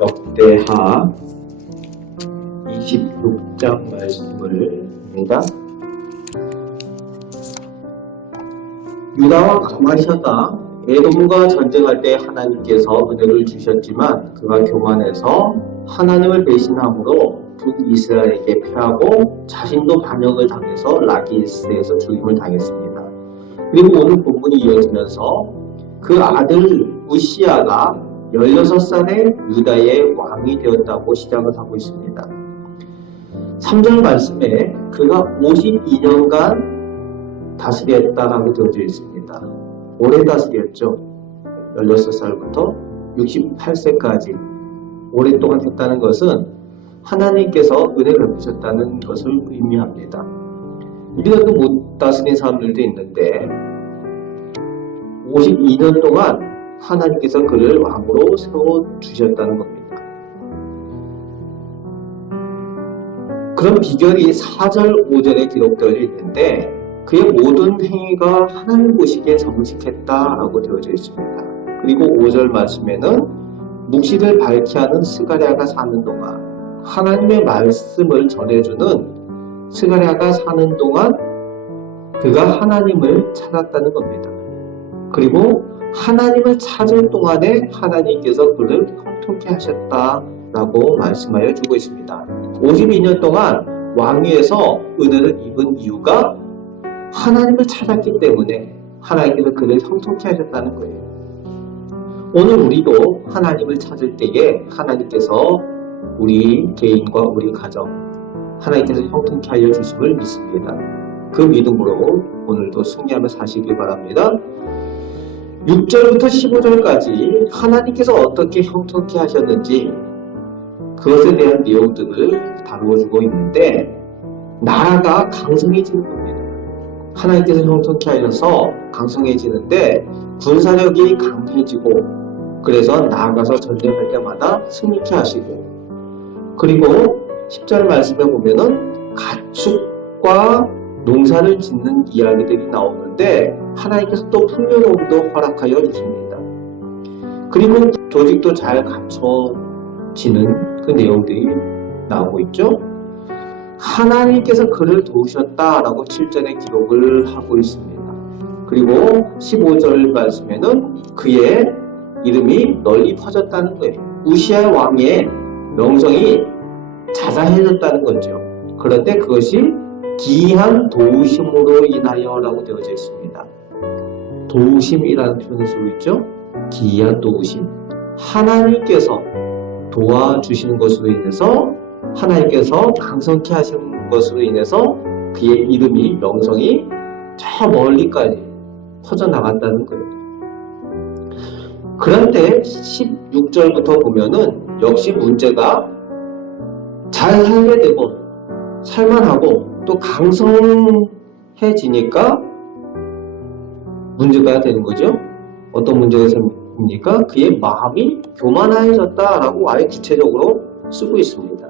역대하 26장 말씀을 봅니다. 유다와 가만히 섰다. 에돔과 전쟁할 때 하나님께서 은혜를 주셨지만 그가 교만해서 하나님을 배신함으로 북이스라엘에게 패하고 자신도 반역을 당해서 라기스에서 죽임을 당했습니다. 그리고 오늘 본문이 이어지면서 그 아들 우시야가 16살에 유다의 왕이 되었다고 시작을 하고 있습니다. 3절 말씀에 그가 52년간 다스렸다라고 되어져 있습니다. 오래 다스렸죠. 16살부터 68세까지 오랫동안 했다는 것은 하나님께서 은혜 베푸셨다는 것을 의미합니다. 우리가 또 못 다스린 사람들도 있는데 52년 동안 하나님께서 그를 왕으로 세워주셨다는 겁니다. 그런 비결이 4절, 5절에 기록되어 있는데 그의 모든 행위가 하나님 보시기에 정직했다라고 되어져 있습니다. 그리고 5절 말씀에는 묵시를 밝게 하는 스가랴가 사는 동안 하나님의 말씀을 전해주는 스가랴가 사는 동안 그가 하나님을 찾았다는 겁니다. 그리고 하나님을 찾을 동안에 하나님께서 그를 형통케 하셨다라고 말씀하여 주고 있습니다. 52년 동안 왕위에서 은혜를 입은 이유가 하나님을 찾았기 때문에 하나님께서 그를 형통케 하셨다는 거예요. 오늘 우리도 하나님을 찾을 때에 하나님께서 우리 개인과 우리 가정 하나님께서 형통케 하여 주심을 믿습니다. 그 믿음으로 오늘도 승리하며 사시길 바랍니다. 6절부터 15절까지 하나님께서 어떻게 형통케 하셨는지 그것에 대한 내용들을 다루어주고 있는데 나라가 강성해지는 겁니다. 하나님께서 형통케 하셔서 강성해지는데 군사력이 강해지고 그래서 나아가서 전쟁할 때마다 승리케 하시고 그리고 10절 말씀에 보면은 가축과 농사를 짓는 이야기들이 나오는데 하나님께서 또 풍요로움도 허락하여 주십니다. 그리고 조직도 잘 갖춰지는 그 내용들이 나오고 있죠. 하나님께서 그를 도우셨다라고 7절에 기록을 하고 있습니다. 그리고 15절 말씀에는 그의 이름이 널리 퍼졌다는 거예요. 우시야 왕의 명성이 자자해졌다는 거죠. 그런데 그것이 기이한 도우심으로 인하여 라고 되어져 있습니다. 도우심이라는 표현을 쓰고 있죠. 기이한 도우심. 하나님께서 도와주시는 것으로 인해서 하나님께서 강성케 하시는 것으로 인해서 그의 이름이 명성이 저 멀리까지 퍼져나갔다는 거예요. 그런데 16절부터 보면은 역시 문제가 잘 살게 되고 살만하고 또 강성해지니까 문제가 되는 거죠. 어떤 문제가 생깁니까? 그의 마음이 교만해졌다라고 아예 구체적으로 쓰고 있습니다.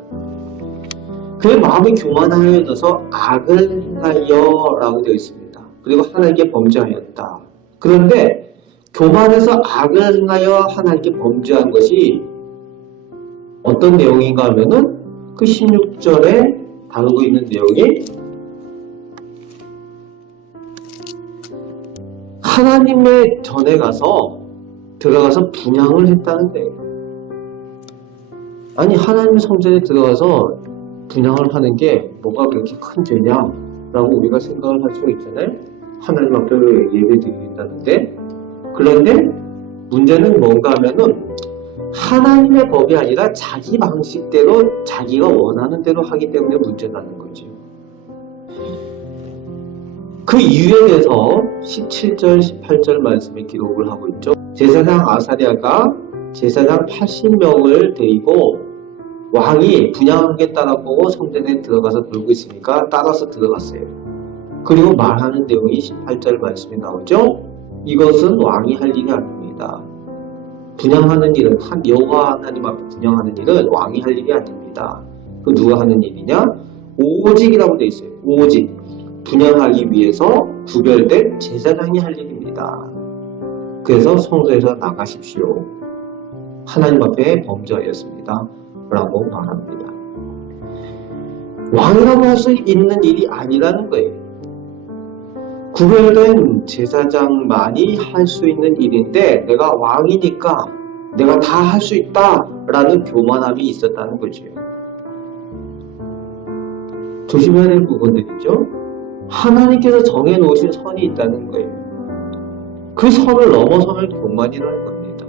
그의 마음이 교만하여져서 악을 행하여 라고 되어 있습니다. 그리고 하나님께 범죄하였다. 그런데 교만해서 악을 행하여 하나님께 범죄한 것이 어떤 내용인가 하면은 그 16절에 다루고 있는 내용이 하나님의 전에 들어가서 분향을 했다는 거예요. 아니 하나님의 성전에 들어가서 분향을 하는 게 뭐가 그렇게 큰 죄냐라고 우리가 생각을 할 수가 있잖아요. 하나님 앞에 예배 드리겠다는데 그런데 문제는 뭔가 하면은 하나님의 법이 아니라 자기 방식대로 자기가 원하는 대로 하기 때문에 문제라는 거죠. 그 이유에 대해서 17절, 18절 말씀에 기록을 하고 있죠. 제사장 아사랴가 제사장 80명을 데리고 왕이 분향하겠다라고 성전에 들어가서 놀고 있으니까 따라서 들어갔어요. 그리고 말하는 내용이 18절 말씀에 나오죠. 이것은 왕이 할 일이 아닙니다. 분향하는 일은 여호와 하나님 앞에 분향하는 일은 왕이 할 일이 아닙니다. 그 누가 하는 일이냐? 오직이라고 되어 있어요. 오직 분양하기 위해서 구별된 제사장이 할 일입니다. 그래서 성소에서 나가십시오. 하나님 앞에 범죄하였습니다. 라고 말합니다. 왕이라고 할 수 있는 일이 아니라는 거예요. 구별된 제사장만이 할 수 있는 일인데 내가 왕이니까 내가 다 할 수 있다라는 교만함이 있었다는 거죠. 조심해야 될 부분들이죠. 하나님께서 정해놓으신 선이 있다는 거예요. 그 선을 넘어서면 교만이라는 겁니다.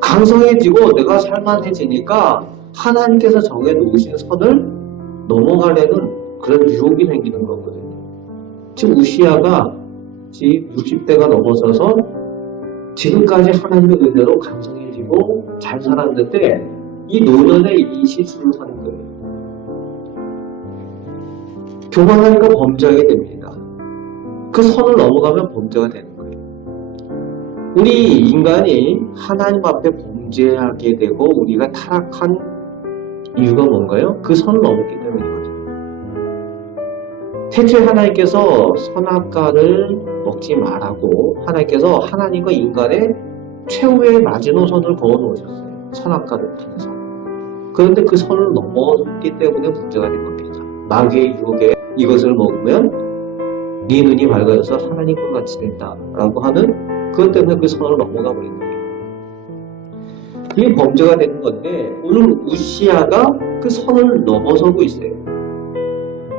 강성해지고 내가 살만해지니까 하나님께서 정해놓으신 선을 넘어가려는 그런 유혹이 생기는 거거든요. 지금 우시야가 60대가 넘어서서 지금까지 하나님의 은혜로 강성해지고 잘 살았는데 이 노년에 이 실수를 하는 거예요. 교만하니까 범죄하게 됩니다. 그 선을 넘어가면 범죄가 되는 거예요. 우리 인간이 하나님 앞에 범죄하게 되고 우리가 타락한 이유가 뭔가요? 그 선을 넘었기 때문이거든요. 태초에 하나님께서 선악과를 먹지 말라고 하나님께서 하나님과 인간의 최후의 마지노선을 그어놓으셨어요. 선악과를 통해서. 그런데 그 선을 넘었기 때문에 문제가 된 겁니다. 마귀의 유혹에 이것을 먹으면 네 눈이 밝아져서 하나님과 같이 된다 라고 하는 그것 때문에 그 선을 넘어가 버린 거예요. 이게 범죄가 되는 건데 오늘 우시야가 그 선을 넘어서고 있어요.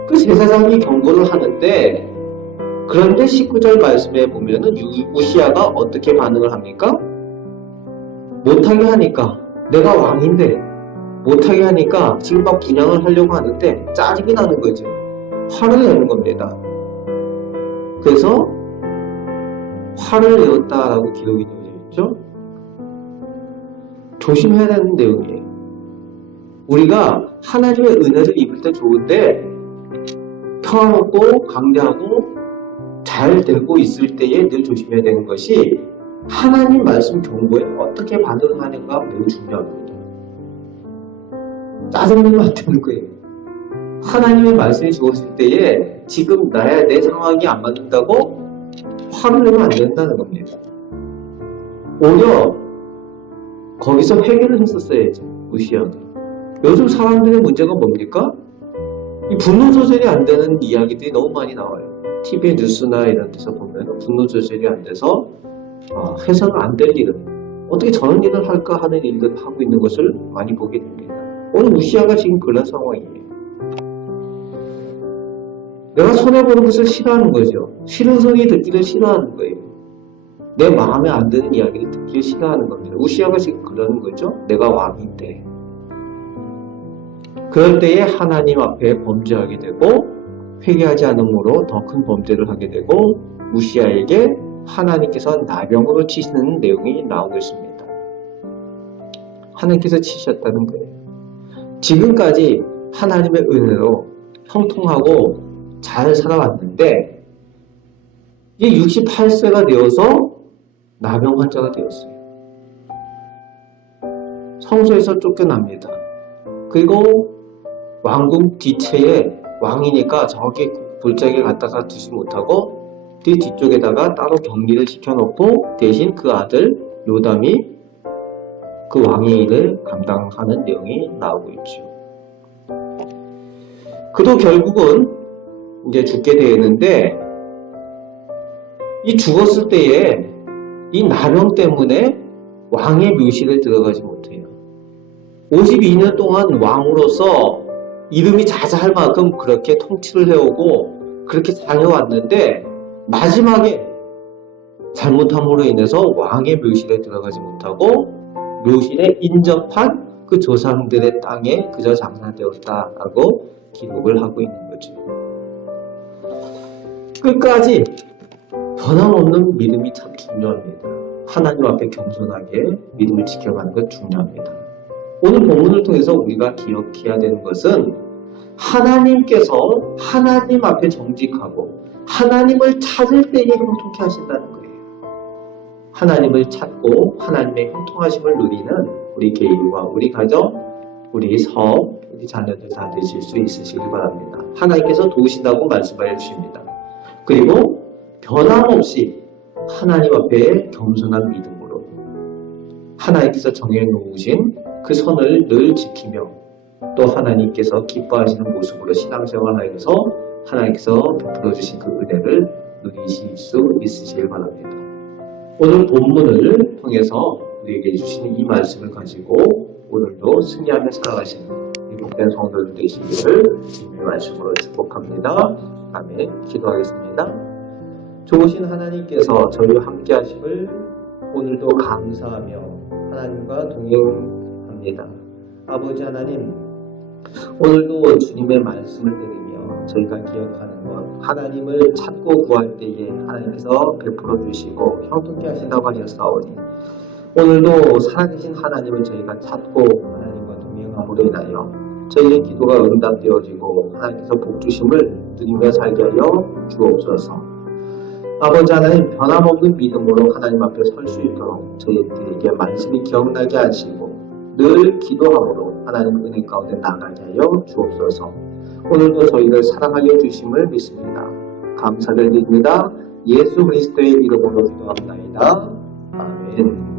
그 제사장이 경고를 하는데 그런데 19절 말씀에 보면은 우시야가 어떻게 반응을 합니까? 못하게 하니까 내가 왕인데 못하게 하니까 지금 막 분양을 하려고 하는데 짜증이 나는 거죠. 화를 내는 겁니다. 그래서 화를 내었다라고 기록이 되어 있죠. 조심해야 되는 내용이에요. 우리가 하나님의 은혜를 입을 때 좋은데 평화롭고 강대하고 잘 되고 있을 때에 늘 조심해야 되는 것이 하나님 말씀 경고에 어떻게 반응하는가 매우 중요합니다. 짜증내면 안 되는 거예요. 하나님의 말씀이 주어질 때에 지금 내 상황이 안 맞는다고 화를 내면 안 된다는 겁니다. 오히려 거기서 회개를 했었어야죠. 우시야는. 요즘 사람들의 문제가 뭡니까? 이 분노 조절이 안 되는 이야기들이 너무 많이 나와요. TV 뉴스나 이런 데서 보면 분노 조절이 안 돼서 해서는 안 될 일은 어떻게 저런 일을 할까 하는 일들을 하고 있는 것을 많이 보게 됩니다. 오늘 우시야가 지금 그런 상황이에요. 내가 손해보는 것을 싫어하는 거죠. 싫은 소리 듣기를 싫어하는 거예요. 내 마음에 안 드는 이야기를 듣기를 싫어하는 겁니다. 우시야가 지금 그러는 거죠. 내가 왕인데. 그럴 때에 하나님 앞에 범죄하게 되고 회개하지 않음으로 더 큰 범죄를 하게 되고 우시야에게 하나님께서 나병으로 치시는 내용이 나오고 있습니다. 하나님께서 치셨다는 거예요. 지금까지 하나님의 은혜로 형통하고 잘 살아왔는데 이제 68세가 되어서 나병 환자가 되었어요. 성소에서 쫓겨납니다. 그리고 왕궁 뒤채에 왕이니까 저기 골짜기에 갖다가 두지 못하고 뒤쪽에다가 따로 격리를 시켜놓고 대신 그 아들 요담이 그 왕의 일을 감당하는 내용이 나오고 있죠. 그도 결국은 이제 죽게 되었는데 이 죽었을 때에 이 나병 때문에 왕의 묘실에 들어가지 못해요. 52년 동안 왕으로서 이름이 자자할 만큼 그렇게 통치를 해오고 그렇게 다녀왔는데 마지막에 잘못함으로 인해서 왕의 묘실에 들어가지 못하고 묘실에 인접한 그 조상들의 땅에 그저 장사되었다라고 기록을 하고 있는 거죠. 끝까지 변함없는 믿음이 참 중요합니다. 하나님 앞에 겸손하게 믿음을 지켜가는 것 중요합니다. 오늘 본문을 통해서 우리가 기억해야 되는 것은 하나님께서 하나님 앞에 정직하고 하나님을 찾을 때에 형통케 하신다는 거예요. 하나님을 찾고 하나님의 형통하심을 누리는 우리 개인과 우리 가정, 우리 사업, 우리 우리 자녀들 다 되실 수 있으시길 바랍니다. 하나님께서 도우신다고 말씀해 주십니다. 그리고 변함없이 하나님 앞에 겸손한 믿음으로 하나님께서 정해놓으신 그 선을 늘 지키며 또 하나님께서 기뻐하시는 모습으로 신앙생활하여서 하나님께서 베풀어 주신 그 은혜를 누리실 수 있으시길 바랍니다. 오늘 본문을 통해서 우리에게 주시는 이 말씀을 가지고 오늘도 승리하며 살아가시는 복된 성도들 되시기를 주님의 말씀으로 축복합니다. 아멘. 기도하겠습니다. 좋으신 하나님께서 저희와 함께 하심을 오늘도 감사하며 하나님과 동행합니다. 아버지 하나님, 오늘도 주님의 말씀을 들으며 저희가 기억하는 것, 하나님을 찾고 구할 때에 하나님께서 베풀어 주시고 형통케 하신다고 하셨사오니 오늘도 살아계신 하나님을 저희가 찾고 하나님과 동행함으로 인하여 저희의 기도가 응답되어지고 하나님께서 복주심을 누리며 살게 하여 주옵소서. 아버지 하나님, 변함없는 믿음으로 하나님 앞에 설 수 있도록 저희들에게 말씀이 기억나게 하시고 늘 기도함으로 하나님 은혜 가운데 나가게 하여 주옵소서. 오늘도 저희를 사랑하여 주심을 믿습니다. 감사를 드립니다. 예수 그리스도의 이름으로 기도합니다. 아멘.